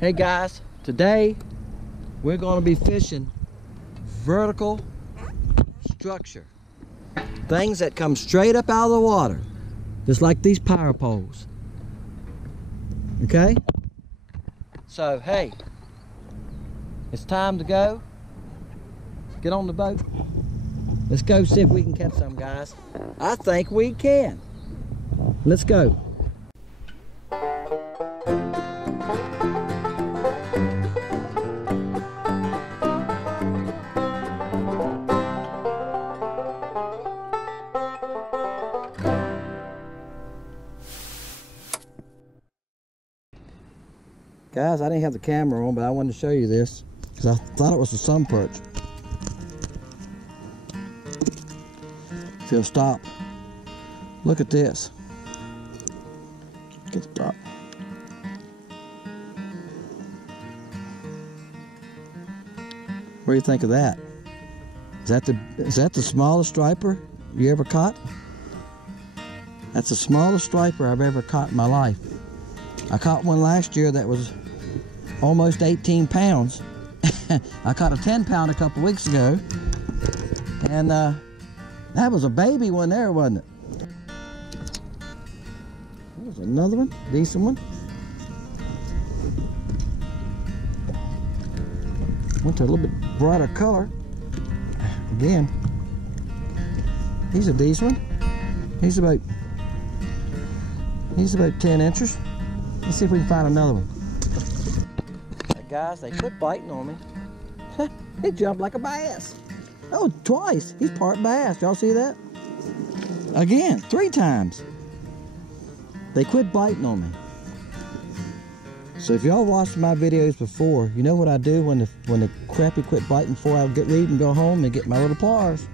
Hey guys, today we're going to be fishing vertical structure. Things that come straight up out of the water, just like these power poles. Okay? So, hey, it's time to go. Get on the boat. Let's go see if we can catch some, guys. I think we can. Let's go. Guys, I didn't have the camera on, but I wanted to show you this because I thought it was a sun perch. If you'll stop, look at this. Get the top. What do you think of that? Is that the smallest striper you ever caught? That's the smallest striper I've ever caught in my life. I caught one last year that was almost 18 pounds. I caught a 10-pound a couple weeks ago, and that was a baby one there, wasn't it? There's another one, decent one. Went to a little bit brighter color. Again, he's a decent one. He's about 10 inches. Let's see if we can find another one. Guys, they quit biting on me. He jumped like a bass. Oh, twice. He's part bass. Y'all see that? Again, 3 times. They quit biting on me. So if y'all watched my videos before, you know what I do when the crappie quit biting before I get ready and go home and get my little pliers.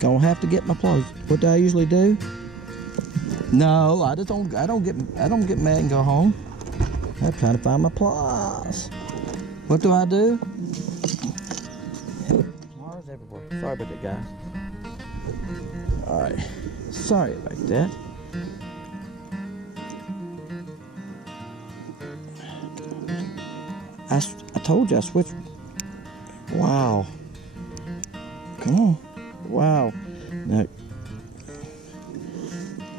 Gonna have to get my pliers. What do I usually do? No, I don't get mad and go home. I'm trying to find my pliers. What do I do? Pliers everywhere. Sorry about that, guys. All right. Sorry about that. I told you I switched. Wow. Come on. Wow. Now,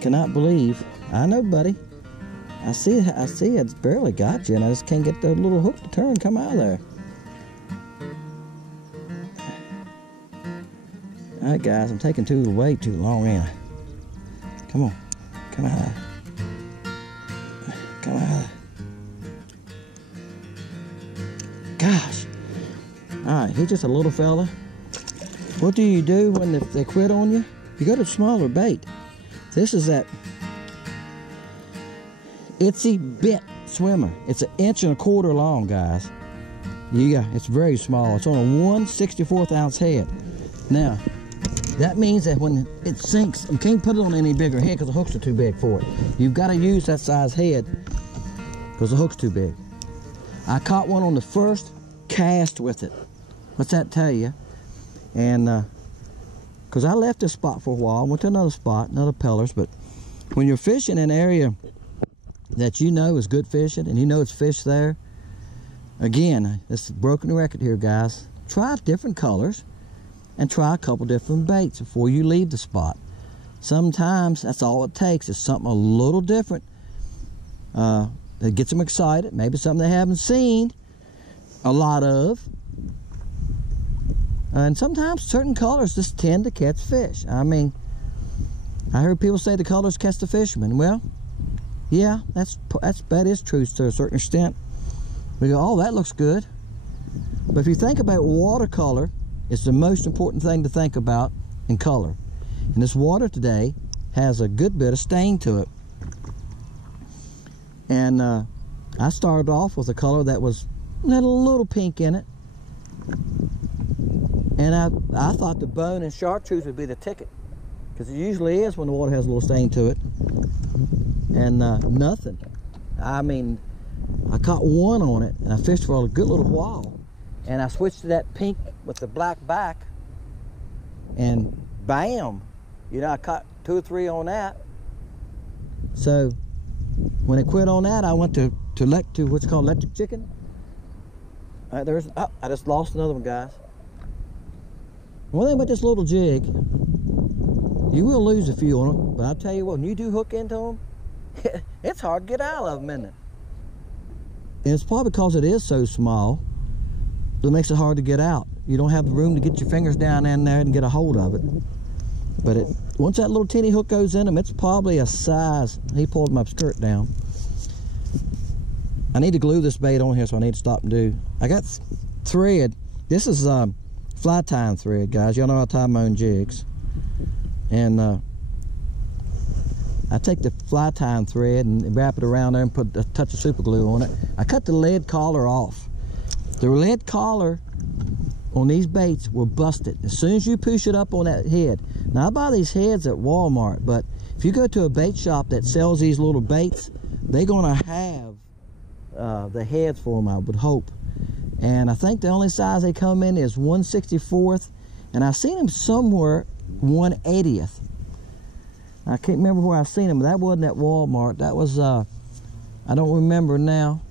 cannot believe. I know, buddy. I see it's barely got you, and I just can't get the little hook to turn, come out of there. All right, guys, I'm taking way too long, ain't I? Come on, come out of there. Come out of there. Gosh. All right, he's just a little fella. What do you do when they quit on you? You go to smaller bait. This is that itsy bit swimmer. It's 1.25 inches long, guys. Yeah, it's very small. It's on a 1/64 ounce head. Now, that means that when it sinks, you can't put it on any bigger head because the hooks are too big for it. You've got to use that size head because the hook's too big. I caught one on the first cast with it. What's that tell you? And because I left this spot for a while, went to another spot, another Pellers, but when you're fishing in an area that you know is good fishing and you know it's fish there, again, this is a broken record here, guys. Try different colors and try a couple different baits before you leave the spot. Sometimes that's all it takes is something a little different that gets them excited, maybe something they haven't seen a lot of. And sometimes certain colors just tend to catch fish. I mean, I heard people say the colors catch the fishermen. Well, yeah, that is true to a certain extent. We go, oh, that looks good. But if you think about watercolor, it's the most important thing to think about in color. And this water today has a good bit of stain to it. And I started off with a color that was had a little pink in it. And I thought the bone and chartreuse would be the ticket, because it usually is when the water has a little stain to it. And nothing. I mean, I caught one on it, and I fished for a good little while. And I switched to that pink with the black back, and bam! You know, I caught 2 or 3 on that. So when it quit on that, I went to to what's called electric chicken. All right, there's, oh, I just lost another one, guys. One thing about this little jig, you will lose a few on them, but I'll tell you what, when you do hook into them, it's hard to get out of them, isn't it? And it's probably because it is so small that it makes it hard to get out. You don't have the room to get your fingers down in there and get a hold of it. But once that little teeny hook goes in them, it's probably a size. He pulled my skirt down. I need to glue this bait on here, so I need to stop and do. I got thread. This is fly tying thread, guys. Y'all know I tie my own jigs. And I take the fly tying thread and wrap it around there and put a touch of super glue on it. I cut the lead collar off. The lead collar on these baits will bust it as soon as you push it up on that head. Now I buy these heads at Walmart, but if you go to a bait shop that sells these little baits, they're gonna have the heads for them, I would hope. And I think the only size they come in is 1/64th, and I've seen them somewhere 1/80th. I can't remember where I've seen them, but that wasn't at Walmart. That was I don't remember now.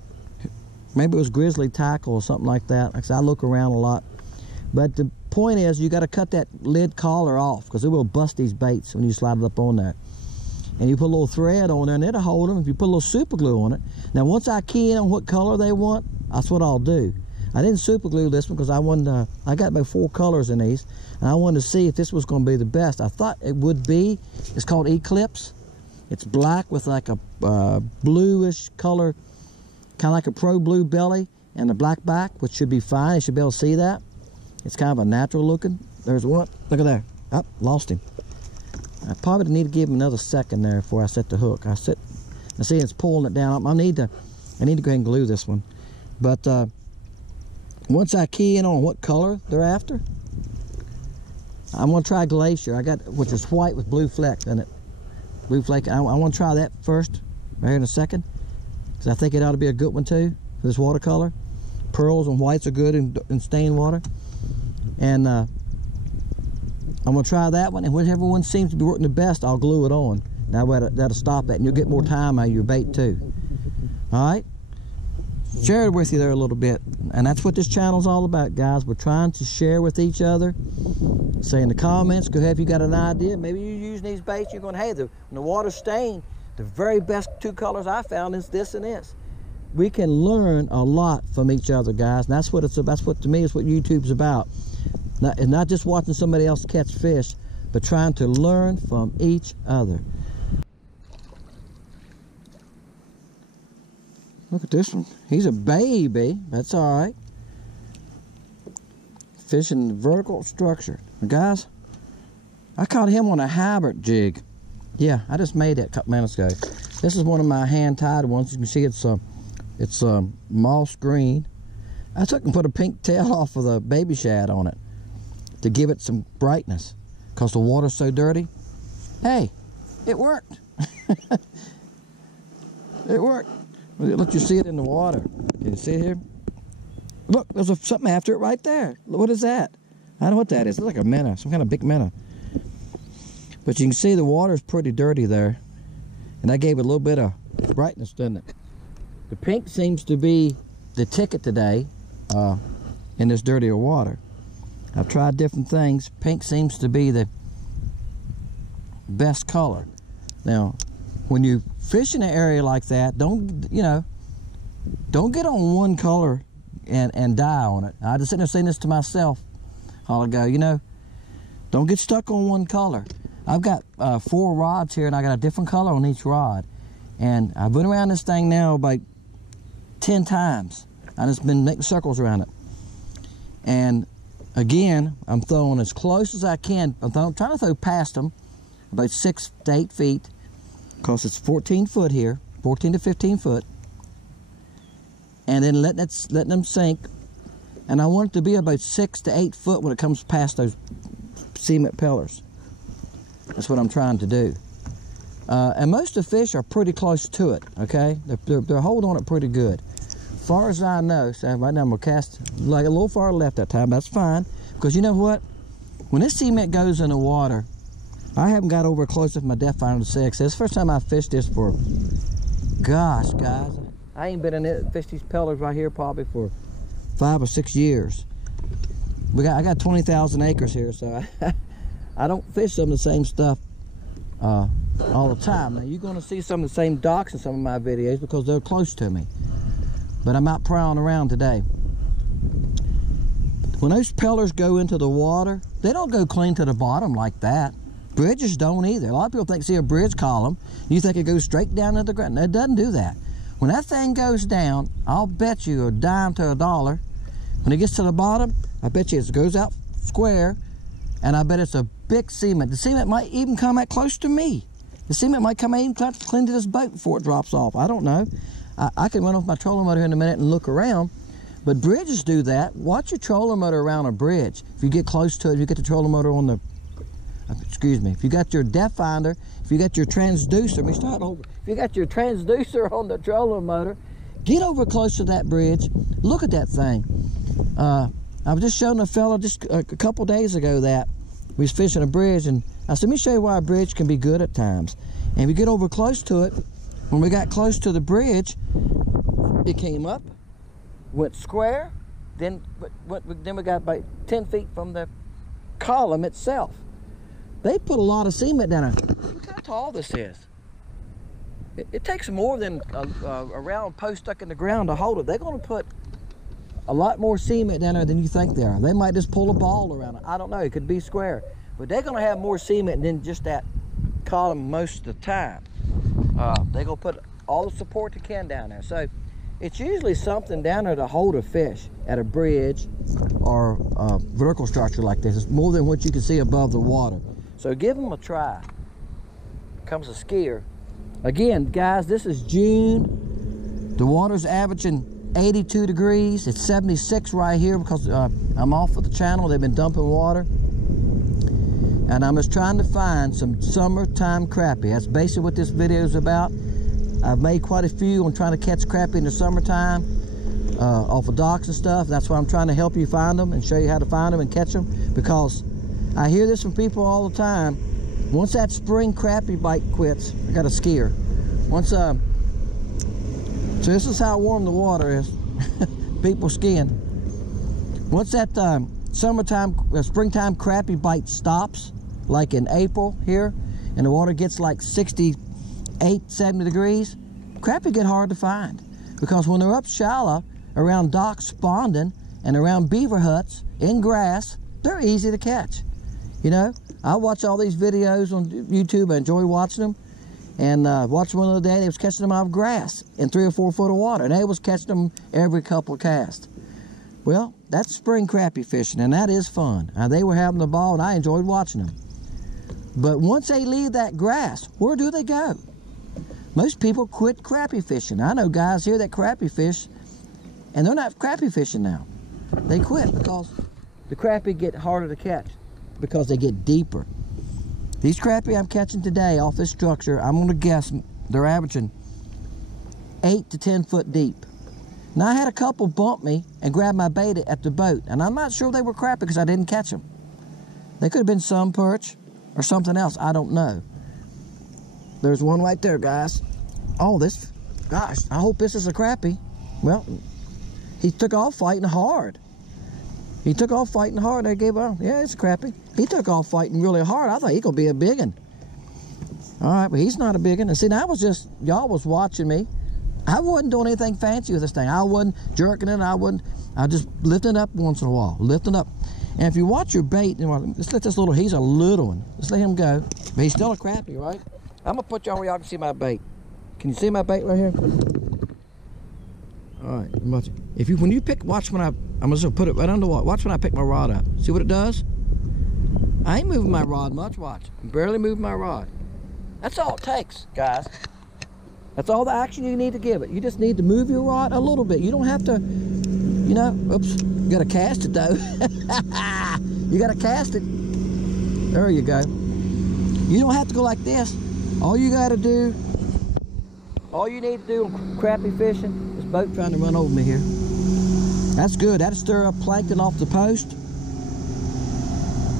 Maybe it was Grizzly Tackle or something like that. Like I said, I look around a lot. But the point is, you got to cut that lid collar off, because it will bust these baits when you slide it up on there. And you put a little thread on there and it'll hold them if you put a little super glue on it. Now once I key in on what color they want, that's what I'll do. I didn't super glue this one because I wanted I got about 4 colors in these, and I wanted to see if this was going to be the best. I thought it would be. It's called Eclipse. It's black with like a bluish color, kind of like a pro blue belly and a black back, which should be fine. You should be able to see that. It's kind of a natural looking. There's one. Look at there. Oh, lost him. I probably need to give him another second there before I set the hook. I see it's pulling it down. I need to go ahead and glue this one. But once I key in on what color they're after, I'm gonna try Glacier. I got, which is white with blue flecks in it. Blue flake. I want to try that first, right here in a second, because I think it ought to be a good one too for this watercolor. Pearls and whites are good in stained water. And I'm gonna try that one, and whichever one seems to be working the best, I'll glue it on. That way that'll stop it, and you'll get more time out of your bait too. All right, share it with you there a little bit, and that's what this channel's all about, guys. We're trying to share with each other. Say in the comments, go ahead if you got an idea. Maybe you're using these baits, you're going, hey, when the water's stained, the very best 2 colors I found is this and this. We can learn a lot from each other, guys, and that's what it's about. That's what, to me, is what YouTube's about. Not just watching somebody else catch fish, but trying to learn from each other. Look at this one. He's a baby. That's all right. Fishing vertical structure. Guys, I caught him on a Halbert jig. Yeah, I just made that a couple minutes ago. This is one of my hand-tied ones. You can see it's moss green. I took and put a pink tail off of the baby shad on it to give it some brightness, because the water's so dirty. Hey, it worked. It worked. Look, you see it in the water. Can you see it here? Look, there's something after it right there. What is that? I don't know what that is. It's like a minnow, some kind of big minnow. But you can see the water's pretty dirty there, and that gave it a little bit of brightness, didn't it? The pink seems to be the ticket today in this dirtier water. I've tried different things. Pink seems to be the best color. Now, when you fish in an area like that, don't get on one color and die on it. I just sitting there saying this to myself a while ago, don't get stuck on one color. I've got 4 rods here, and I got a different color on each rod. And I've been around this thing now about 10 times. I've just been making circles around it. And again, I'm throwing as close as I can. I'm trying to throw past them about 6 to 8 feet, because it's 14 foot here, 14 to 15 foot. And then letting them sink. And I want it to be about 6 to 8 foot when it comes past those cement pillars. That's what I'm trying to do. And most of the fish are pretty close to it, okay? They're holding on it pretty good. As far as I know, so right now I'm gonna cast like a little far left that time. That's fine, because you know what? When this cement goes in the water, I haven't got over close with my depth finder to say, 'cause it's the first time I fished this for, gosh, guys, I ain't been in it, fished these pellets right here probably for 5 or 6 years. I got 20,000 acres here, so I don't fish some of the same stuff all the time. Now you're going to see some of the same docks in some of my videos because they're close to me. But I'm out prowling around today. When those pellets go into the water, they don't go clean to the bottom like that. Bridges don't either. A lot of people think, see a bridge column, you think it goes straight down to the ground. No, it doesn't do that. When that thing goes down, I'll bet you a dime to a dollar. When it gets to the bottom, I bet you it goes out square, and I bet it's a big cement. The cement might even come out close to me. The cement might come out even clean to this boat before it drops off. I don't know. I can run off my trolling motor here in a minute and look around, but bridges do that. Watch your trolling motor around a bridge. If you get close to it, if you get the trolling motor on the, excuse me, if you got your depth finder, if you got your transducer, let me start over. If you got your transducer on the trolling motor, get over close to that bridge. Look at that thing. I was just showing a fella just a couple days ago that we was fishing a bridge, and I said, let me show you why a bridge can be good at times. And we get over close to it. When we got close to the bridge, it came up, went square, then we got about 10 feet from the column itself. They put a lot of cement down there. Look how tall this is. It takes more than a round post stuck in the ground to hold it. They're going to put a lot more cement down there than you think they are. They might just pull a ball around it. I don't know. It could be square. But they're going to have more cement than just that column most of the time. They're going to put all the support they can down there. So it's usually something down there to hold a fish at a bridge or a vertical structure like this. It's more than what you can see above the water. So give them a try. Comes a skier. Again, guys, this is June. The water's averaging 82 degrees. It's 76 right here because I'm off of the channel. They've been dumping water. And I'm just trying to find some summertime crappie. That's basically what this video is about. I've made quite a few on trying to catch crappie in the summertime off of docks and stuff. That's why I'm trying to help you find them and show you how to find them and catch them, because I hear this from people all the time. Once that spring crappie bite quits, I got a skier. Once so this is how warm the water is. People skiing. Once that springtime crappie bite stops, like in April here, and the water gets like 68, 70 degrees, crappie get hard to find, because when they're up shallow around docks spawning and around beaver huts in grass, they're easy to catch. You know, I watch all these videos on YouTube. I enjoy watching them. And watched one the other day, they was catching them out of grass in 3 or 4 foot of water, and they was catching them every couple of casts. Well, that's spring crappie fishing, and that is fun. They were having the ball, and I enjoyed watching them. But once they leave that grass, where do they go? Most people quit crappie fishing. I know guys here that crappie fish, and they're not crappie fishing now. They quit because the crappie get harder to catch, because they get deeper. These crappie I'm catching today off this structure, I'm going to guess they're averaging 8 to 10 foot deep. Now, I had a couple bump me and grab my bait at the boat, and I'm not sure they were crappie because I didn't catch them. They could have been some perch or something else. I don't know. There's one right there, guys. Oh, this, gosh, I hope this is a crappie. Well, he took off fighting hard. He took off fighting hard. They gave up. Yeah, it's a crappie. He took off fighting really hard. I thought he could be a big one. All right, but he's not a big one. And see, that was just, y'all was watching me. I wasn't doing anything fancy with this thing. I wasn't jerking it. I just lifting up once in a while, lifting up. And if you watch your bait, you know, let's let this little, he's a little one. Let's let him go. But he's still a crappie, right? I'm gonna put y'all where y'all can see my bait. Can you see my bait right here? All right, if you, when you pick, watch when I'm just gonna put it right under water. Watch when I pick my rod up. See what it does? I ain't moving my rod much, watch. I'm barely moving my rod. That's all it takes, guys. That's all the action you need to give it. You just need to move your rod a little bit. You don't have to, you know, oops, you gotta cast it though. You gotta cast it. There you go. You don't have to go like this. All you gotta do, all you need to do on crappie fishing, this boat trying to run over me here. That's good. That'll stir up plankton off the post.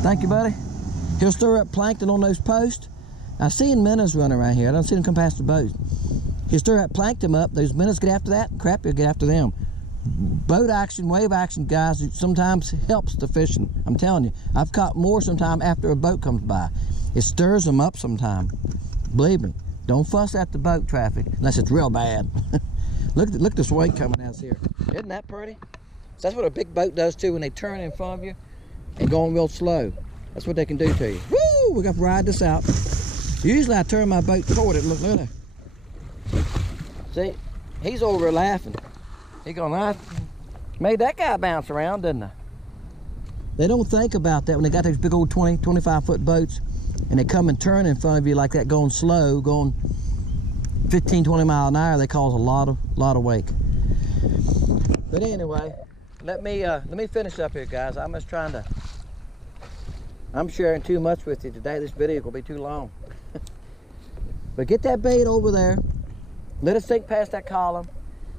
Thank you, buddy. He'll stir up plankton on those posts. I seen minnows running around here. I don't see them come past the boat. You stir that plankton up, those minnows get after that, and crappie will get after them. Boat action, wave action, guys, it sometimes helps the fishing. I'm telling you, I've caught more sometimes after a boat comes by. It stirs them up sometime. Believe me, don't fuss at the boat traffic unless it's real bad. Look at this wake coming out here. Isn't that pretty? So that's what a big boat does too when they turn in front of you and going real slow. That's what they can do to you. Woo! We got to ride this out. Usually I turn my boat toward it. Look at it. See, he's over laughing. He gonna laugh. Made that guy bounce around, didn't they? They don't think about that when they got those big old 20, 25 foot boats and they come and turn in front of you like that, going slow, going 15, 20 miles an hour. They cause a lot of wake. But anyway, let me finish up here, guys. I'm sharing too much with you today. This video will be too long. But get that bait over there. Let it sink past that column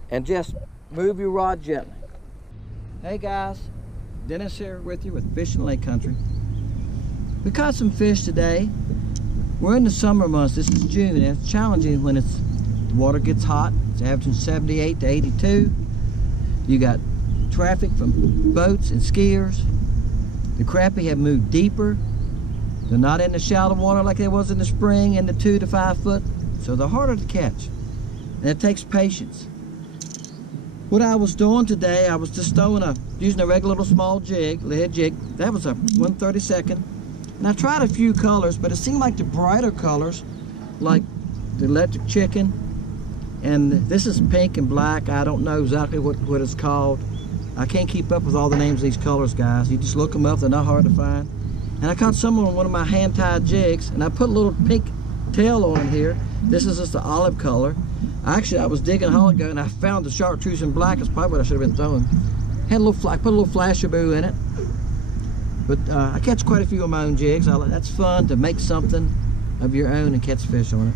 and just move your rod gently. Hey guys, Dennis here with you with Fishing Lake Country. We caught some fish today. We're in the summer months. This is June, and it's challenging when the water gets hot. It's averaging 78 to 82. You got traffic from boats and skiers. The crappie have moved deeper. They're not in the shallow water like they was in the spring in the 2 to 5 foot, so they're harder to catch. And it takes patience. What I was doing today, I was just using a regular little small jig, lead jig. That was a 1/32. And I tried a few colors, but it seemed like the brighter colors, like the electric chicken, and this is pink and black. I don't know exactly what it's called. I can't keep up with all the names of these colors, guys. You just look them up, they're not hard to find. And I caught some on one of my hand-tied jigs, and I put a little pink tail on here. This is just the olive color. Actually, I was digging a while ago and I found the chartreuse in black. It's probably what I should have been throwing. I put a little flashaboo in it. But I catch quite a few of my own jigs. That's fun to make something of your own and catch fish on it.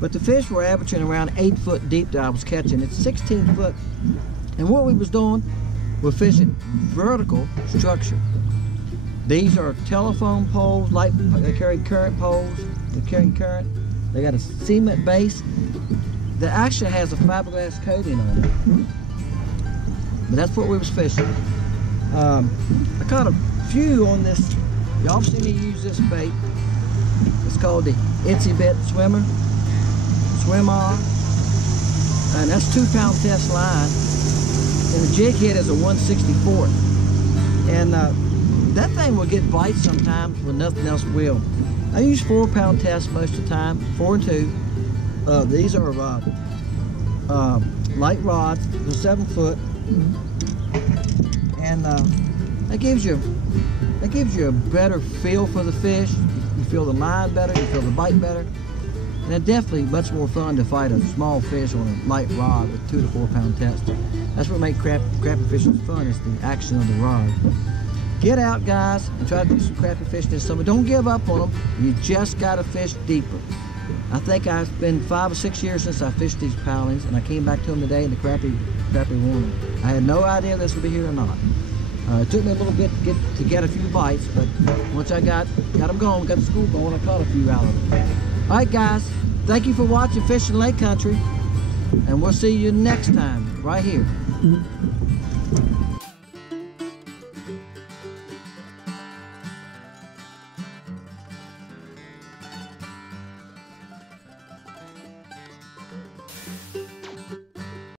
But the fish were averaging around 8 foot deep that I was catching. It's 16 foot. And what we was doing, we're fishing vertical structure. These are telephone poles, they carry current poles, they're carrying current. They got a cement base that actually has a fiberglass coating on it. But that's what we was fishing. I caught a few on this. Y'all seen me use this bait. It's called the Itsy Bit Swimmer. Swim on. And that's 2 pound test line. And the jig head is a 1/64. And that thing will get bites sometimes when nothing else will. I use 4 pound tests most of the time, 4 and 2. These are light rods, they're 7 foot. And that gives you a better feel for the fish. You feel the line better, you feel the bite better. And it's definitely much more fun to fight a small fish on a light rod with 2 to 4 pound test. That's what makes crappie fishing fun, is the action of the rod. Get out, guys, and try to do some crappie fishing this summer. Don't give up on them. You just got to fish deeper. I think it's been 5 or 6 years since I fished these poundings, and I came back to them today, and the crappie won them. I had no idea this would be here or not. It took me a little bit to get a few bites, but once I got them going, got the school going, I caught a few out of them. All right, guys, thank you for watching Fishing Lake Country, and we'll see you next time right here.